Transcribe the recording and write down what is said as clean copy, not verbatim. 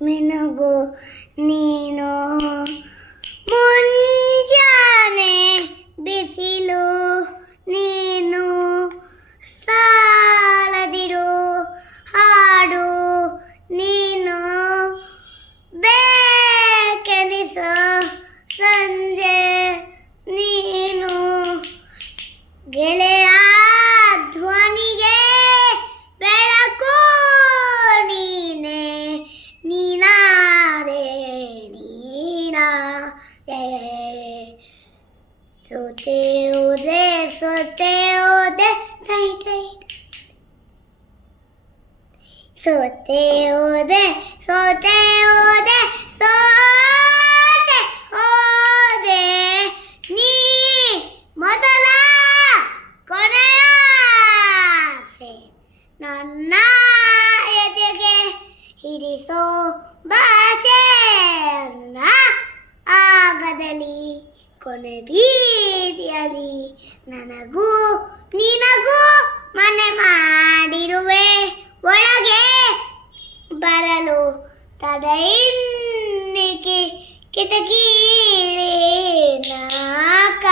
ಮಿನುಗು ನೀನು ಮುಂಜಾನೆ ಬಿಸಿಲು ನೀನು ಸಾಲದಿರು ಹಾಡು ನೀನು ಬೇಕೆನಿಸೋ ಸಂಜೆ ನೀನು ಗೆಳೆಯ ಧ್ವನಿಗೆ ಬೆಳಕು ನೀನೆ ನೀನಾದೆ ನೀನಾದೆ ಸೋತೆ ಹೋದೆ ಟೈಟ್ ಟೈಟ್ ಸೋತೆ ಹೋದೆ ಸೋತೆ ಹೋದೆ ನೀ ಮೊದಲ ಕೊನೆಯ ಆಸೆ ನನ್ನ ಎದೆಗೆ ಹಿಡಿಸೋ ಭಾಷೆ ಆಗದಲ್ಲಿ ಕೊನೆ ಬೀದಿಯಲ್ಲಿ ನನಗೂ ನಿನಗೂ ಮನೆ ಮಾಡಿರುವೆ ಒಳಗೆ ಬರಲು ತಡೆಯಿನ್ನಿಕೆ ಕಿಟಕಿ ನಾಕ